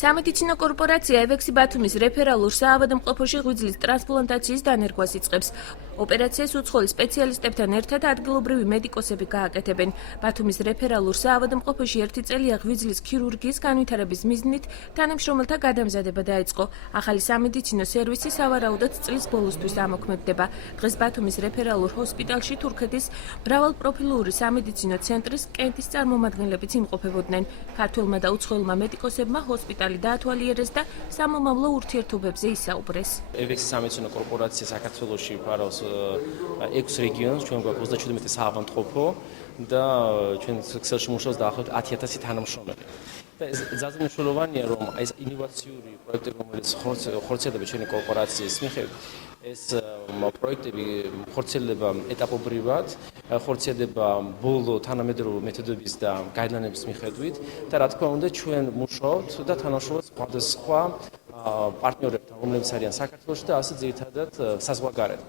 სამედიცინო კორპორაცია ევექსი ბათუმის რეფერალურ საავადმყოფოში ღვიძლის ტრანსპლანტაციის დანერგვას იწყებს. ოპერაციას უცხოელ სპეციალისტებთან ერთად ადგილობრივი მედიკოსები გააკეთებენ. ბათუმის რეფერალურ საავადმყოფოში ერთი წელია ღვიძლის ქირურგიის განვითარების მიზნით თანამშრომელთა გადამზადება დაიწყო. ახალი სამედიცინო სერვისი სავარაუდოდ წლის ბოლოსთვის ამოქმედდება. დღეს ბათუმის რეფერალურ ჰოსპიტალში თურქეთის მრავალპროფილური სამედიცინო ცენტრის კენტის წარმომადგენლებიც იმყოფებოდნენ. ქართველმა და უცხოელმა მედიკოსებმა ჰოსპიტალი დაათვალიერეს და სამომავლო ურთიერთობებზე ისაუბრეს. ევექსი სამედიცინო კორპორაცია საქართველოში ფარავს 6 რეგიონს, ჩვენ გვაქვს 37 საავადმყოფო და ჩვენ ქსელში მუშაობს დაახლოებით 10,000 თანამშრომელი. ძალიან მნიშვნელოვანია, რომ ეს ინოვაციური პროექტები, რომელიც ხორციელდება ჩვენი კორპორაციის მიხედვით, ეს პროექტები ხორციელდება ეტაპობრივად, ხორციელდება ბოლო თანამედროვე მეთოდების და გაიდანების მიხედვით და რა თქმა უნდა ჩვენ მუშაობთ და თანამშრომლობთ სხვადასხვა პარტნიორებთან, რომლებიც არიან საქართველოში და ასე ძირითადად საზღვარგარეთ.